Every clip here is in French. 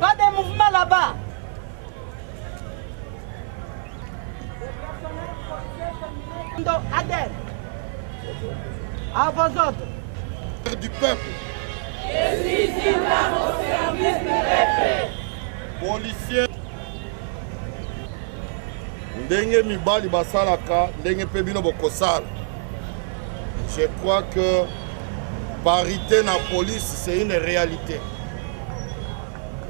Pas de mouvement là-bas. Adèle. À vos ordres. Du peuple. Je suis ici là au service du peuple. Policier. Ndenge mibali basalaka, ndenge pe bino bokosala. Je crois que parité na police c'est une réalité.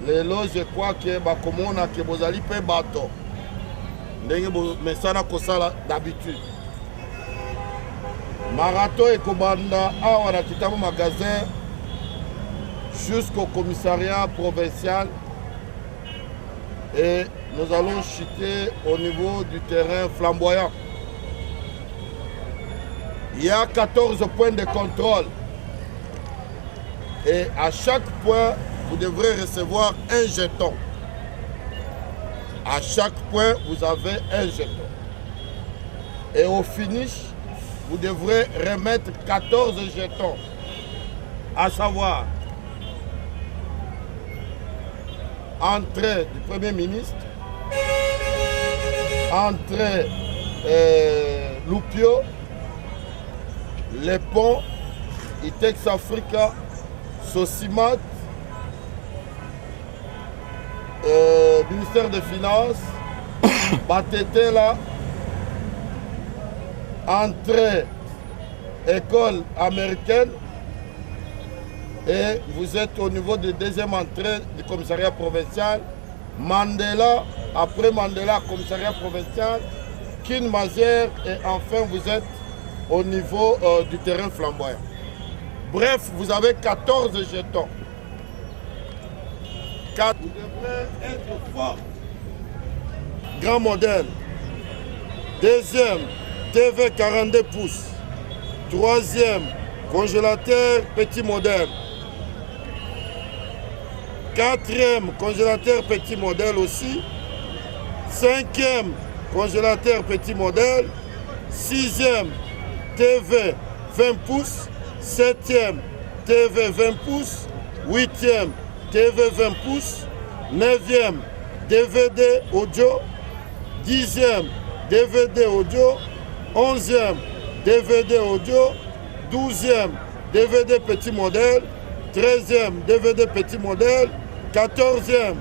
Lelo je crois que bakomona ke bozali pe bato. Ndenge mesana kosala d'habitude. Marathon ekobanda awa na kitamo magasin jusqu'au commissariat provincial et nous allons chuter au niveau du terrain flamboyant. Il y a 14 points de contrôle et à chaque point vous devrez recevoir un jeton. À chaque point vous avez un jeton et au finish vous devrez remettre 14 jetons, à savoir entrée du Premier ministre, entrée Loupio, les ponts, Itex Africa, Sosimat, ministère des Finances, Batetela, entrée école américaine et vous êtes au niveau de deuxième entrée du commissariat provincial. Mandela, après Mandela, commissariat provincial, Kin Mazière et enfin vous êtes au niveau du terrain flamboyant. Bref, vous avez 14 jetons. Vous devrez être fort. Grand modèle. Deuxième, TV 42 pouces. Troisième, congélateur petit modèle. Quatrième, congélateur petit modèle aussi. Cinquième, congélateur petit modèle. Sixième, TV 20 pouces. Septième, TV 20 pouces. Huitième, TV 20 pouces. Neuvième, DVD audio. Dixième, DVD audio. 11e, DVD audio. 12e, DVD petit modèle. 13e, DVD petit modèle. 14e.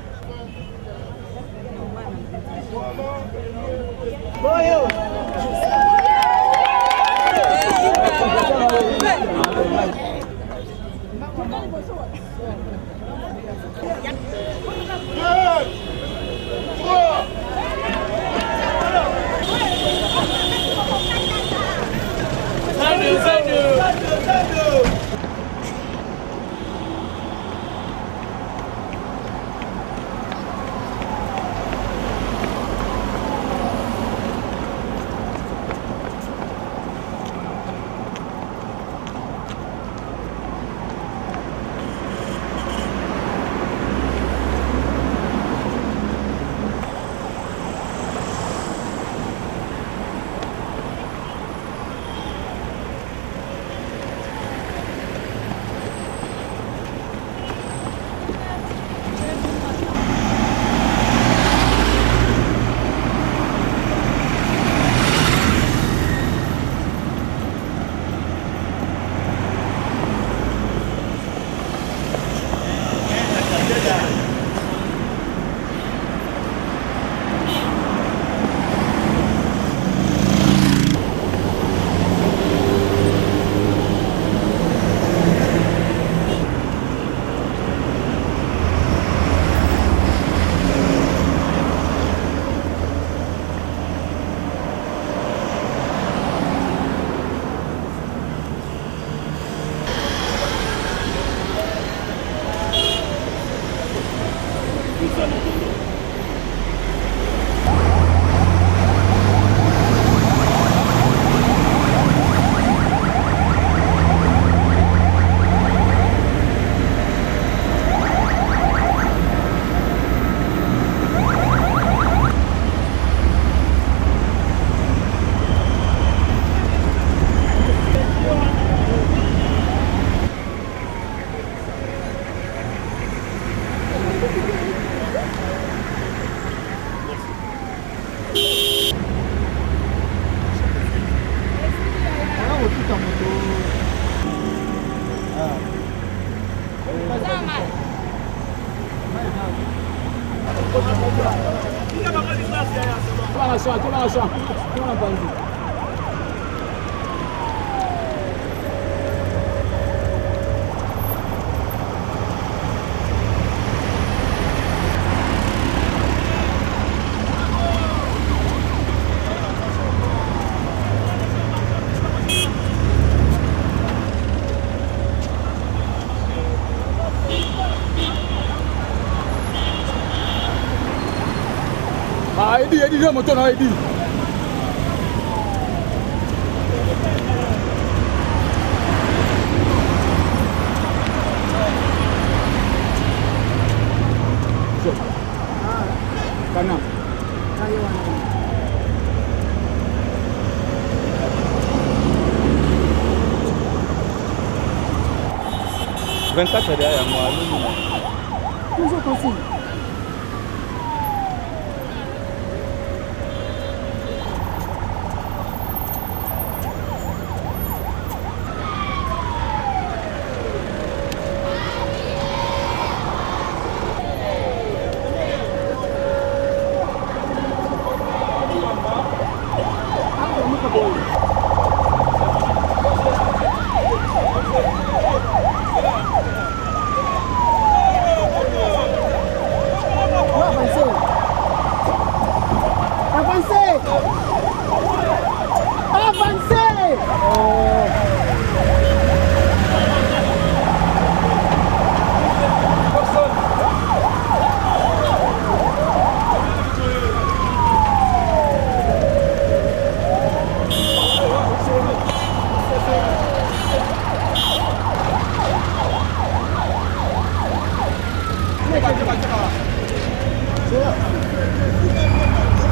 Edi ndio moto na Edi. Kana. 24 derrière moi. Toujours possible.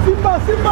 C'est bon, c'est bon.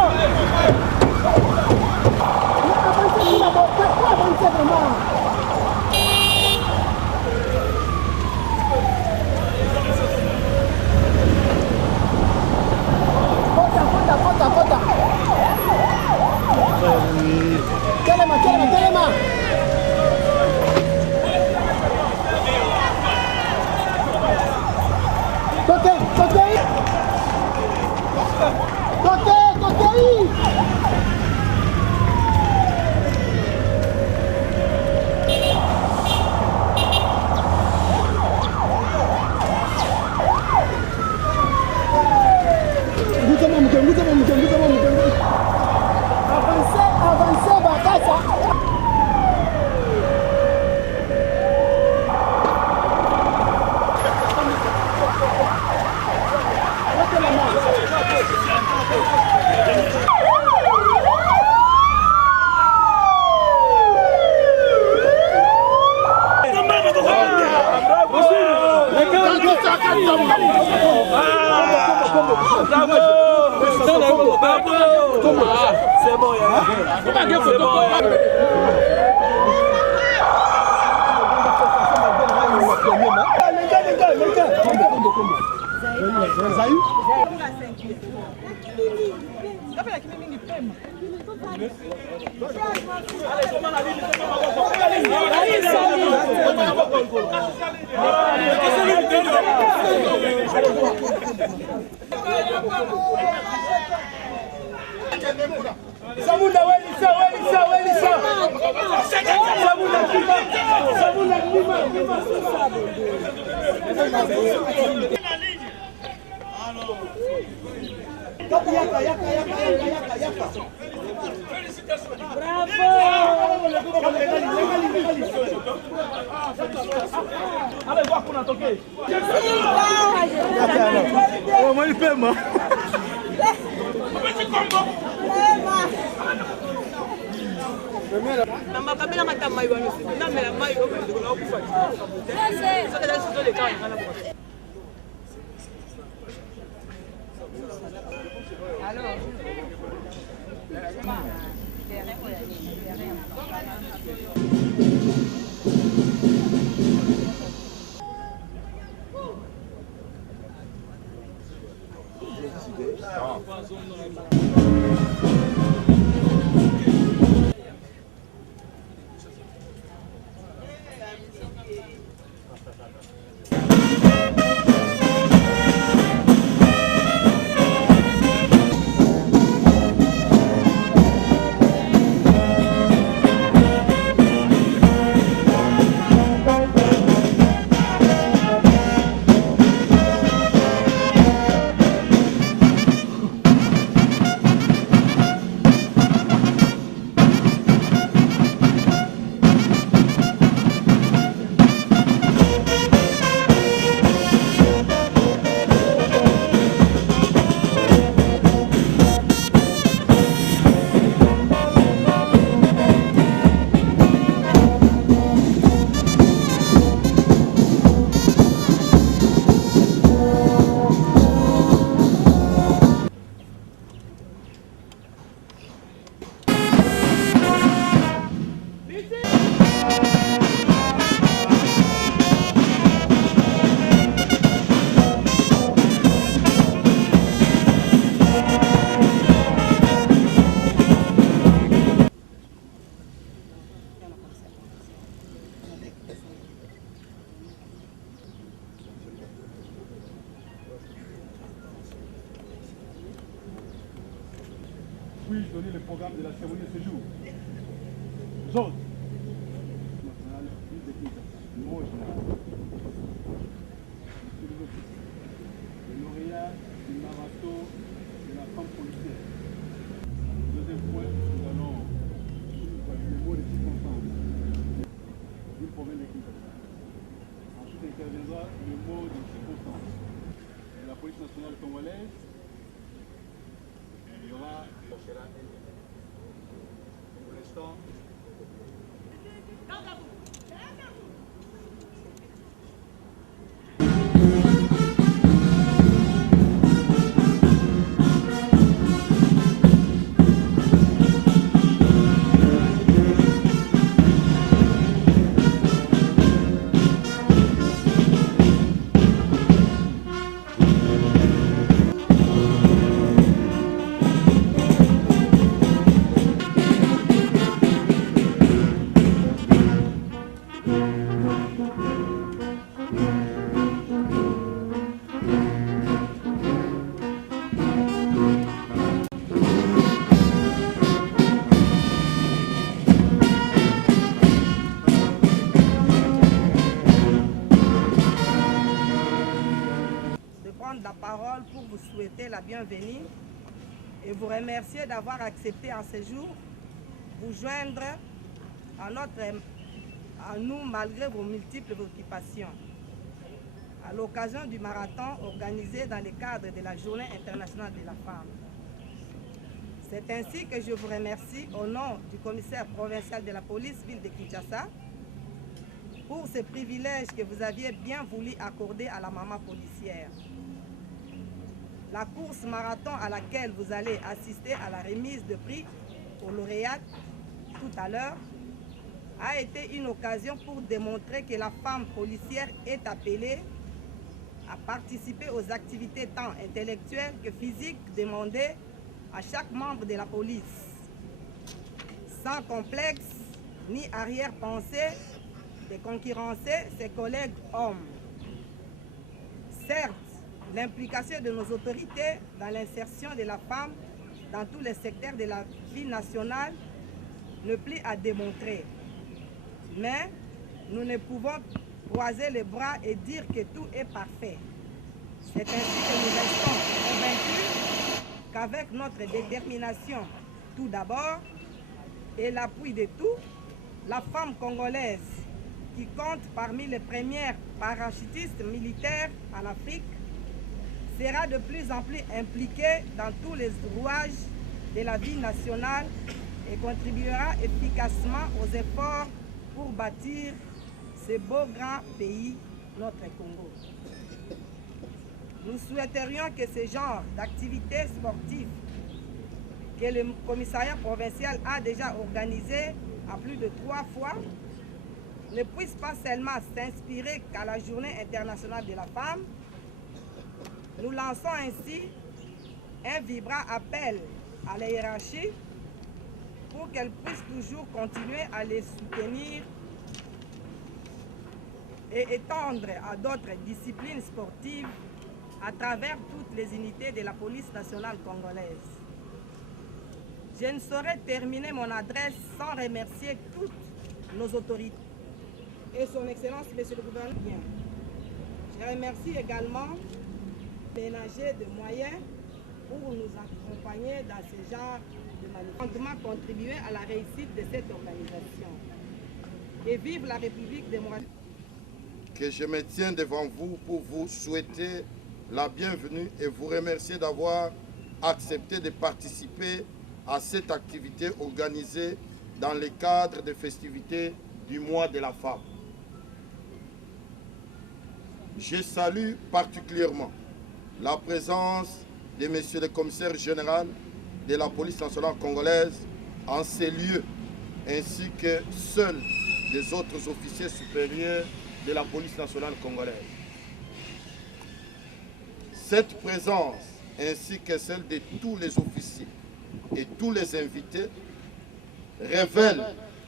Samunda welisa. Allez voir qu'on a toqué. puis-je donner le programme de la cérémonie de ce jour? Zone. National, ville de Kinshasa. Le mot est général. Monsieur les officiers, le lauréat du marathon de la femme policière. Deuxième point, nous allons le mot de circonstance du problème de Kinshasa. Ensuite interviendra le mot de circonstance de la police nationale congolaise. Il y aura pour l'instant. La parole pour vous souhaiter la bienvenue et vous remercier d'avoir accepté en ce jour vous joindre à nous malgré vos multiples occupations à l'occasion du marathon organisé dans le cadre de la Journée internationale de la femme. C'est ainsi que je vous remercie au nom du commissaire provincial de la police ville de Kinshasa pour ce privilège que vous aviez bien voulu accorder à la maman policière. La course marathon à laquelle vous allez assister à la remise de prix aux lauréats tout à l'heure a été une occasion pour démontrer que la femme policière est appelée à participer aux activités tant intellectuelles que physiques demandées à chaque membre de la police, sans complexe ni arrière-pensée de concurrencer ses collègues hommes. Certes, l'implication de nos autorités dans l'insertion de la femme dans tous les secteurs de la vie nationale ne plaît à démontrer. Mais nous ne pouvons croiser les bras et dire que tout est parfait. C'est ainsi que nous restons convaincus qu'avec notre détermination, tout d'abord, et l'appui de tous, la femme congolaise, qui compte parmi les premières parachutistes militaires en Afrique, sera de plus en plus impliquée dans tous les rouages de la vie nationale et contribuera efficacement aux efforts pour bâtir ce beau grand pays, notre Congo. Nous souhaiterions que ce genre d'activités sportives que le commissariat provincial a déjà organisé à plus de 3 fois ne puisse pas seulement s'inspirer qu'à la Journée internationale de la femme. Nous lançons ainsi un vibrant appel à la hiérarchie pour qu'elle puisse toujours continuer à les soutenir et étendre à d'autres disciplines sportives à travers toutes les unités de la police nationale congolaise. Je ne saurais terminer mon adresse sans remercier toutes nos autorités et son Excellence, Monsieur le Gouverneur. Je remercie également ménager de moyens pour nous accompagner dans ce genre de manifestation, contribuer à la réussite de cette organisation. Et vive la République démocratique. Que je me tiens devant vous pour vous souhaiter la bienvenue et vous remercier d'avoir accepté de participer à cette activité organisée dans le cadre des festivités du mois de la femme. Je salue particulièrement la présence de Monsieur le Commissaire général de la police nationale congolaise en ces lieux, ainsi que seuls les autres officiers supérieurs de la police nationale congolaise. Cette présence, ainsi que celle de tous les officiers et tous les invités, révèle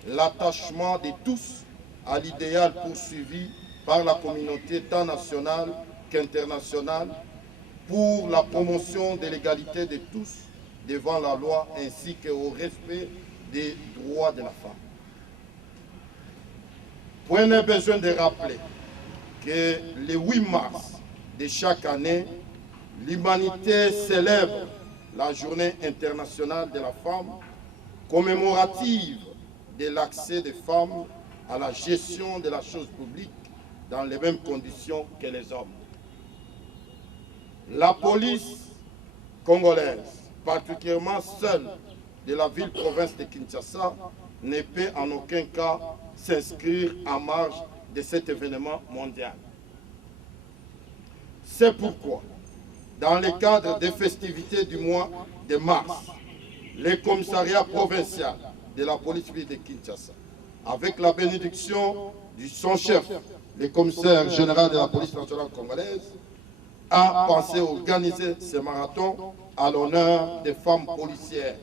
l'attachement de tous à l'idéal poursuivi par la communauté tant nationale qu'internationale pour la promotion de l'égalité de tous devant la loi ainsi qu'au respect des droits de la femme. Point n'est besoin de rappeler que le 8 mars de chaque année, l'humanité célèbre la Journée internationale de la femme, commémorative de l'accès des femmes à la gestion de la chose publique dans les mêmes conditions que les hommes. La police congolaise, particulièrement celle de la ville-province de Kinshasa, ne peut en aucun cas s'inscrire en marge de cet événement mondial. C'est pourquoi, dans le cadre des festivités du mois de mars, le commissariat provincial de la police de Kinshasa, avec la bénédiction de son chef, le commissaire général de la police nationale congolaise, a pensé organiser ce marathon à l'honneur des femmes policières,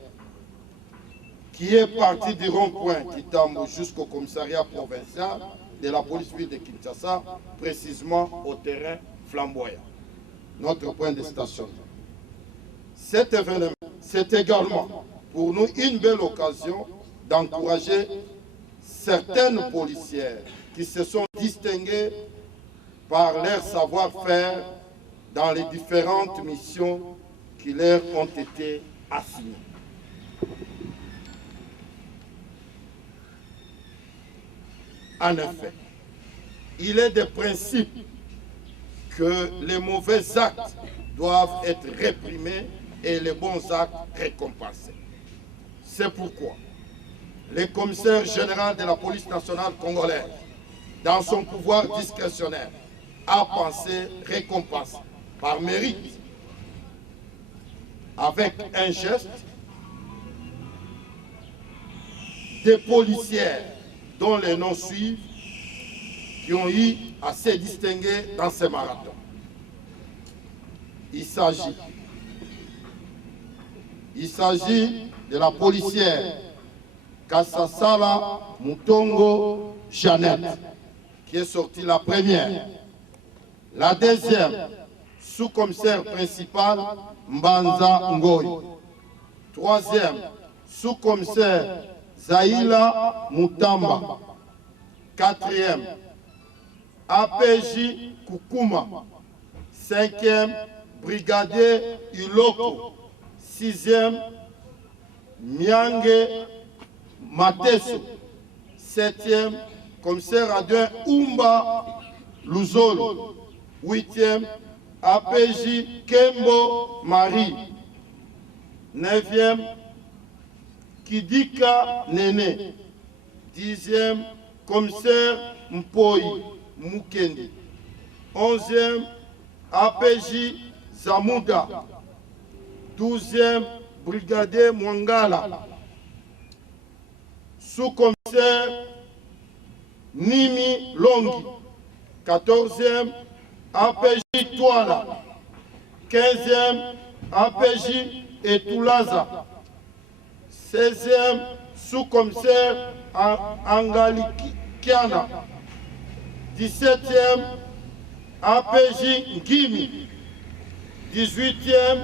qui est parti du rond-point Kitambo jusqu'au commissariat provincial de la police de Kinshasa, précisément au terrain flamboyant, notre point de stationnement. Cet événement, c'est également pour nous une belle occasion d'encourager certaines policières qui se sont distinguées par leur savoir-faire dans les différentes missions qui leur ont été assignées. En effet, il est des principes que les mauvais actes doivent être réprimés et les bons actes récompensés. C'est pourquoi le commissaire général de la police nationale congolaise, dans son pouvoir discrétionnaire, a pensé récompenser par mérite, avec un geste, des policières dont les noms suivent, qui ont eu à se distinguer dans ce marathon. Il s'agit de la policière Kassasala Mutongo Jeannette, qui est sortie la première. La deuxième, sous-commissaire principal Mbanza Ngoy. Troisième, sous-commissaire Zaïla Mutamba. Quatrième, APJ Kukuma. Cinquième, brigadier Iloko. Sixième, Miange Mateso. Septième, commissaire adjoint Umba Luzolo. Huitième, APJ Kembo Marie. Neuvième, Kidika Nene. Dixième, commissaire Mpoi Mukendi. Onzième, APJ Zamouda. Douzième, brigadier Mwangala. Sous-commissaire Nimi Longi. 14e, APJ Touala. 15e, APJ Etoulaza. 16e, sous-commissaire Angalikiana. 17e, APJ Ngimi. 18e,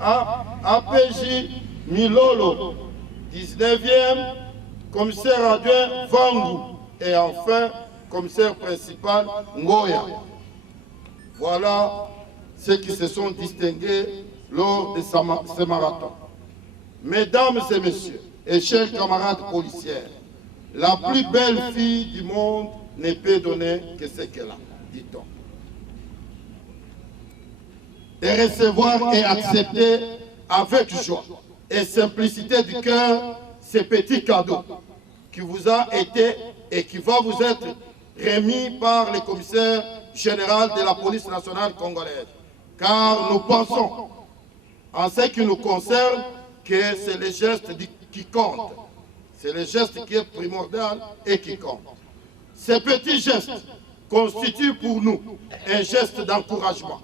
APJ Milolo. 19e, commissaire adjoint Vangu. Et enfin, commissaire principal Ngoya. Voilà ceux qui se sont distingués lors de ce marathon. Mesdames et messieurs, et chers camarades policières, la plus belle fille du monde ne peut donner que ce qu'elle a, dit-on. Et recevoir et accepter avec joie et simplicité du cœur ces petits cadeaux qui vous a été et qui va vous être remis par le commissaire général de la police nationale congolaise. Car nous pensons, en ce qui nous concerne, que c'est le geste qui compte. C'est le geste qui est primordial et qui compte. Ces petits gestes constituent pour nous un geste d'encouragement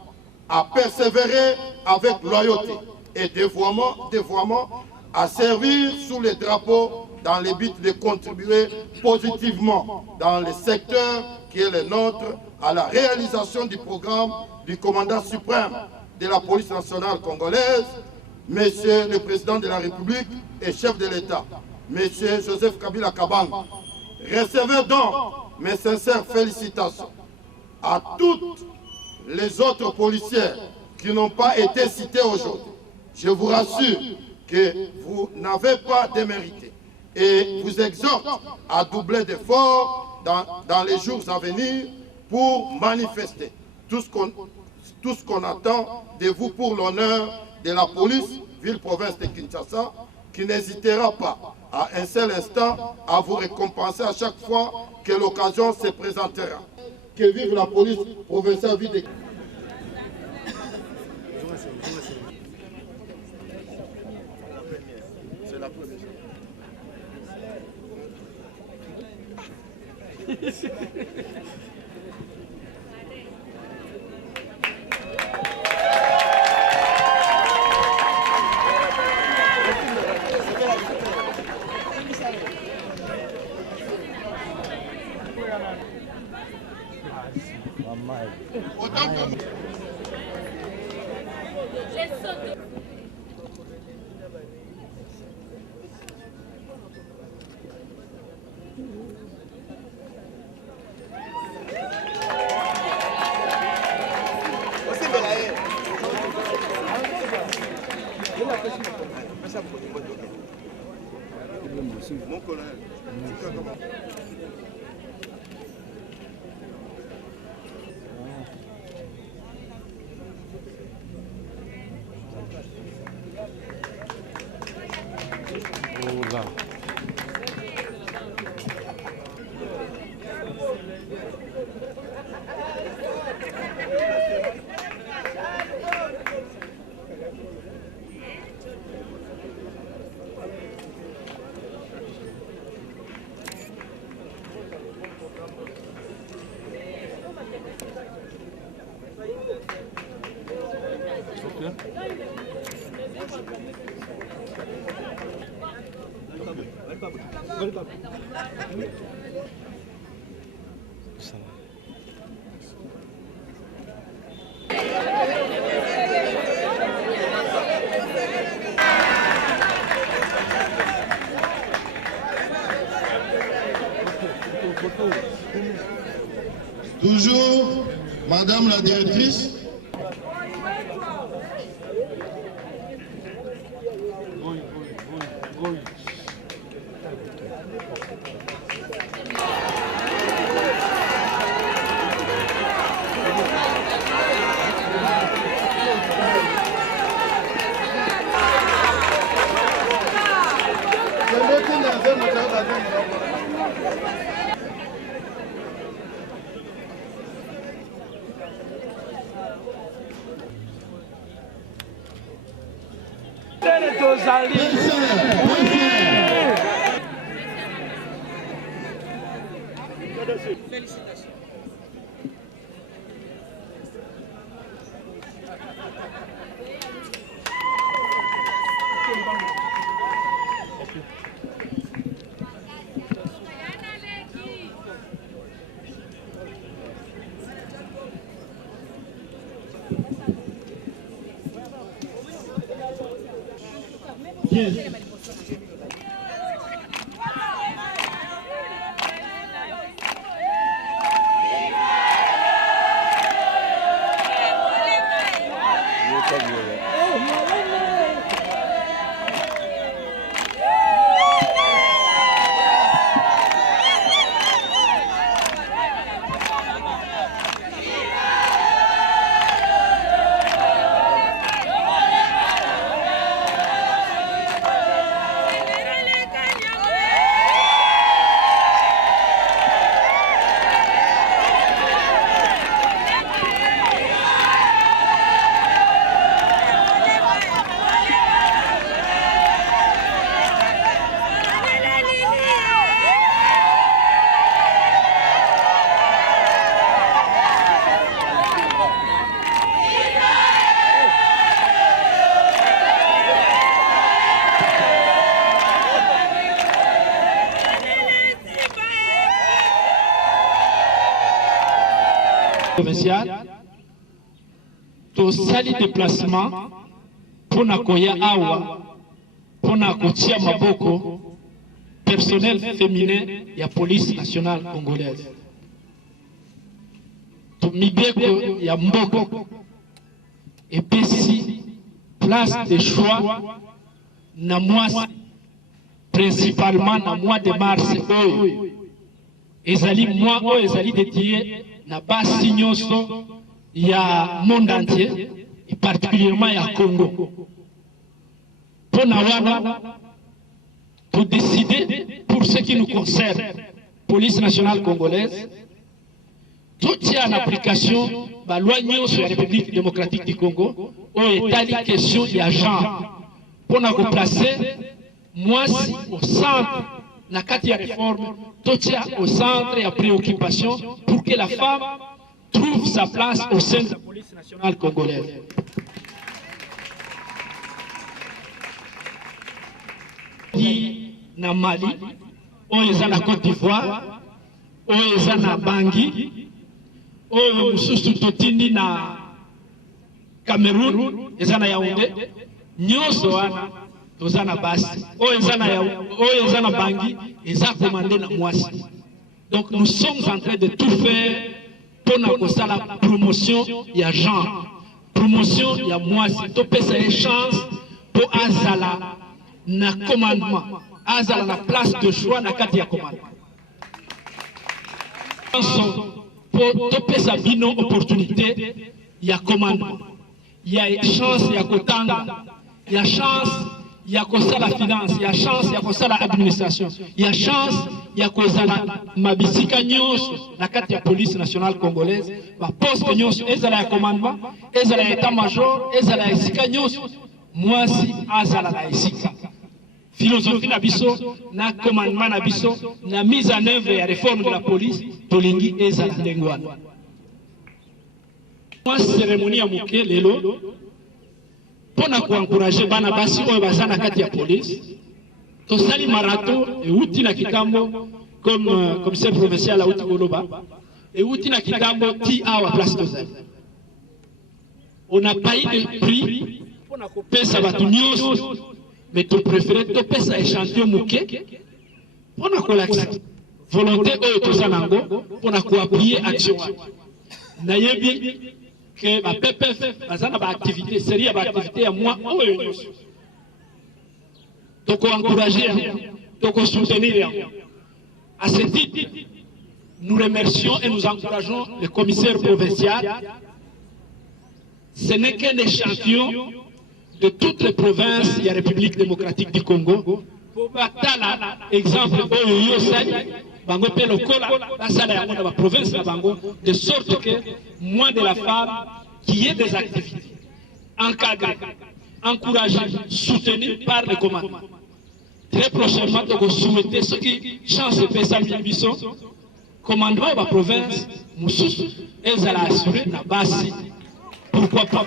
à persévérer avec loyauté et dévouement à servir sous les drapeaux dans le but de contribuer positivement dans le secteur qui est le nôtre à la réalisation du programme du commandant suprême de la police nationale congolaise, Monsieur le Président de la République et chef de l'État, Monsieur Joseph Kabila Kabanga, recevez donc mes sincères félicitations à toutes les autres policiers qui n'ont pas été cités aujourd'hui. Je vous rassure que vous n'avez pas démérité et vous exhorte à doubler d'efforts dans les jours à venir pour manifester tout ce qu'on attend de vous pour l'honneur de la police, ville-province de Kinshasa, qui n'hésitera pas à un seul instant à vous récompenser à chaque fois que l'occasion se présentera. Que vive la police provinciale ville de C'est la première. Mon colonel. Toujours, Madame la directrice. Félicitations. Yes. Provincial, to sali déplacement pona koya awa pona kotia maboko personnel féminin ya police nationale congolaise. Mibeko ya mboko epesi place de choix na mwasi principalement na mois de mars oyo ezali mois oyo ezali dédié na basi nyonso ya monde entier et particulièrement ya Congo. Pour pour décider pour ce qui nous concerne, police nationale congolaise, tout est en application la loi sur la République démocratique du Congo, où est la question de genre. Pour nous placer, moi, au centre, na kati ya réforme, tout est au centre et à préoccupation pour que la femme trouve sa place au sein de la police nationale congolaise. Na Mali, oyo eza na Côte d'Ivoire, oyo eza na Bangui, oyo mususu totindi na Cameroun, eza na Yaoundé, nyonso wana toza na basi, oyo eza na Bangui, eza commandé na mwasi. Donc nous sommes en train de tout faire pour la promotion ya genre, promotion ya mwasi, to pesa une chance pour azala na commandement. Azala na place de choix na kati ya commandement. Pour topé sa bino opportunité, il y a commandement. Il y a chance, il y a kotanga. Il y a chance, il y a kosa la finance. Il y a chance, il y a kosa la administration. Il y a chance, il y a kosa la mabisika nyos na kati ya police nationale congolaise. Ma poste nyos, ezala ya commandement, ezala ya état-major, ezala ya esika nyos. Moi si azala la esika. Philosophie na biso, na commandement na biso, na mise en œuvre et réforme de la police, tolingi ezala ndengwana. Moi cérémonie ya muke lelo, pona ko encourager bana basi oyo bazana kati ya police, to sali marathon et uti na kitambo comme commissaire provincial uti koloba, et uti na kitambo ti awa place tozali. On n'a pas eu de prix pona ko pesa batu nyonso. Mais tu préfères te faire échantillon mouké pour la volonté pour appuyer l'action. Nayebi que ma PPF a activité, série d'activité à moi, donc encourager, donc soutenir. À ce titre, nous remercions et nous encourageons le commissaire provincial. Ce n'est qu'un échantillon de toutes les provinces de la République démocratique du Congo. Pour batala exemple oyo yosali bango pe lokola basala ya mona ba province na bango de sorte que moins de la femme qui ait des activités encadrées, encouragées, soutenues par le commandement. Très prochainement donc souhaiter ceux qui chance de pesa biso commandement de la province mususu ezala assurer na basi. Pourquoi pas?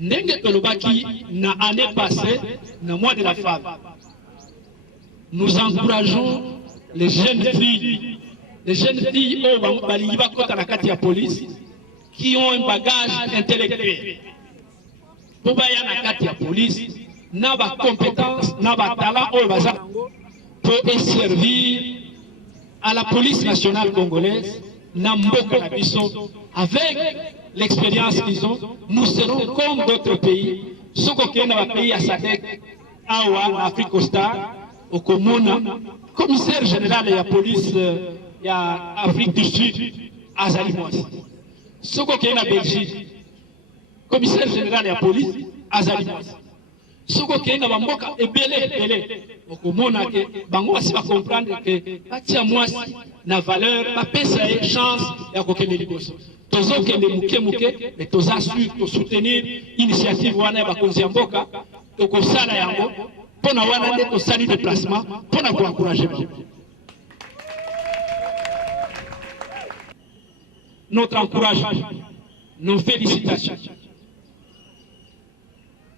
Ndenge tolobaki na année passée, na mois de la femme, nous encourageons les jeunes filles au police qui ont un bagage intellectuel. Pour la police, n'a pas compétence, n'a pas talent pour servir à la police nationale congolaise, avec l'expérience qu'ils ont, nous serons comme d'autres pays. Ce qu'on a pays à Sadek, Awa, Afrique Costa, au Komona, commissaire général de la police de l'Afrique du Sud, Azali Mwasi. Ce qu'on a Belgique, commissaire général de la police, Azali Mwasi. Ce qu'on a Bamboka et Belé, au Komona, Bango va comprendre que Patia Mwasi n'a valeur, pas pèse chance et à côté de l'Igoso. Tozo kende muke muke, mais toza su soutenir l'initiative wana ya bakonzi ya mboka, toko sala yango, pona wana nde to sali déplacement, pona ko encourager bango. Notre encouragement, nos félicitations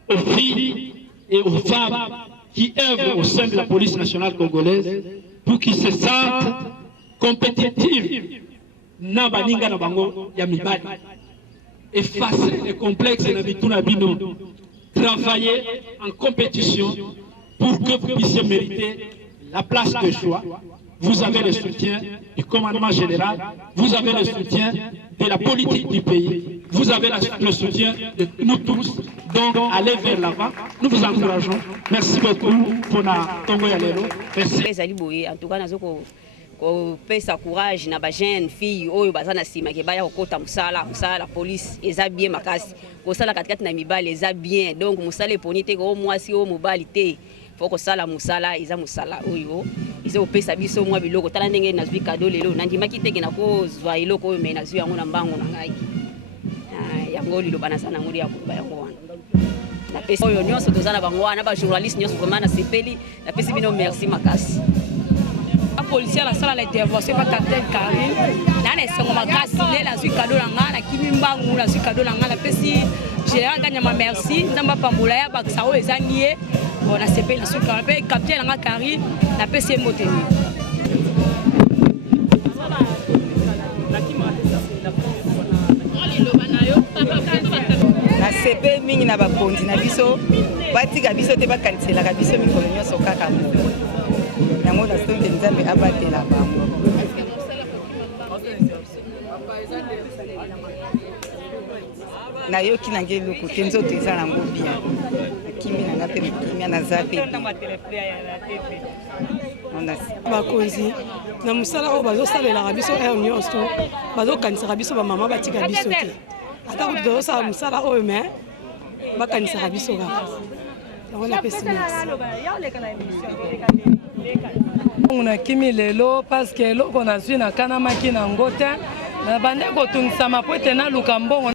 aux filles et aux femmes qui œuvrent au sein de la police nationale congolaise pour qu'ils se sentent compétitives na baninga na bango ya mibali effacer les complexes de Bituna Bino, travailler en compétition pour que vous puissiez mériter la place de choix. Vous avez le soutien du commandement général, vous avez le soutien de la politique du pays, vous avez le soutien de nous tous. Donc, allez vers l'avant. Nous vous encourageons. Merci beaucoup pour la Tongo Yalelo. Merci. En tout cas, nous pesa courage na ba jeune fille oyo bazana sima ke baya kokota musala la police eza bien makasi ko sala katikati na mibale eza bien donc musala eponite ko mwasi o mobali te faut ko sala musala eza musala oyo izo pesa biso mwa biloko tala ndenge na zwi cadeau lelo nandima kiteke na ko zwa iloko oyo me na zwi yango na mbango na ngai yango lilo bana sana ngoli ya kuba yango wana na pesa oyo nyonso tozana bango wana ba journaliste nyonso vraiment na sepeli na pesa bino merci makasi. Policier la sala l'intervention pas capitaine Karim là na sengo makasi lela zwi cadeau la ngana kimi mbangu la zwi cadeau la ngana pesi général Kanyama merci nzamba pambola ya baksa o ezangie on a sepeli na suka pe capitaine nga Karim na pesi moteni na sepe mingi na bakonzi na biso batika biso te bakanisela ka biso mikolo nyonso kaka yango na sonde nzambe abatela bango na yoki na nge loko te nzoto eza nango bien kimi na nga mpe kimia naza pe bakonzi na mosala oyo bazosalelaka biso aire nyonso bazokanisaka biso bamama batika biso te ata kuti tozosala mosala oyo me bakanisaka biso kaka yango napesi na kimi lelo parce que eloko nazwi nakanamaki nango te na bande kotungisama po ete naluka mbongo